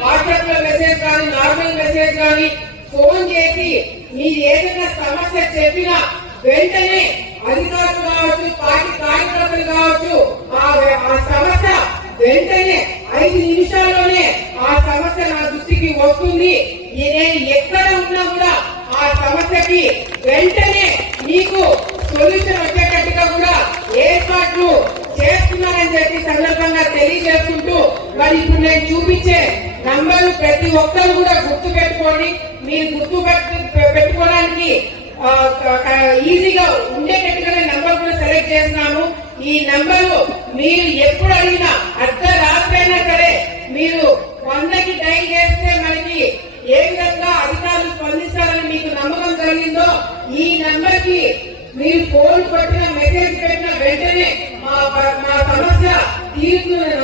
వాట్సాప్లో మెసేజ్ కానీ normal message కానీ ఫోన్ చేసి మీరు ఏదైనా సమస్య చెప్పినా వెంటనే అధికారులు కావచ్చు పార్టీ కార్యకర్తలు కావచ్చు ఆ ఆ సమస్య వెంటనే ఐదు నిమిషాల్లోనే ఆ సమస్య నా దృష్టికి వస్తుంది. నేను ఎక్కడ ఉన్నా కూడా ఆ సమస్యకి వెంటనే మీకు సొల్యూషన్ వచ్చేటట్టుగా కూడా ఏర్పాట్లు చేస్తున్నారని చెప్పి సందర్భంగా తెలియజేసుకుంటూ మరి ఇప్పుడు నేను చూపించే నంబర్లు ప్రతి ఒక్కరు కూడా గుర్తు పెట్టుకోండి మీరు గుర్తు పెట్టుకోవడానికి ఈజీగా ఉండేటట్టుగానే నంబర్ కూడా సెలెక్ట్ చేస్తున్నాము. ఈ నంబర్ మీరు ఎప్పుడు అడిగినా అర్ధరాత్రి అయినా సరే మీరు వందకి డైల్ చేస్తే మనకి ఏ విధంగా అధికారులు స్పందిస్తారని మీకు నమ్మకం కలిగిందో ఈ నంబర్కి మీరు ఫోన్ కొట్టిన మెసేజ్ పెట్టిన వెంటనే మా మా సమస్య తీరుతుందని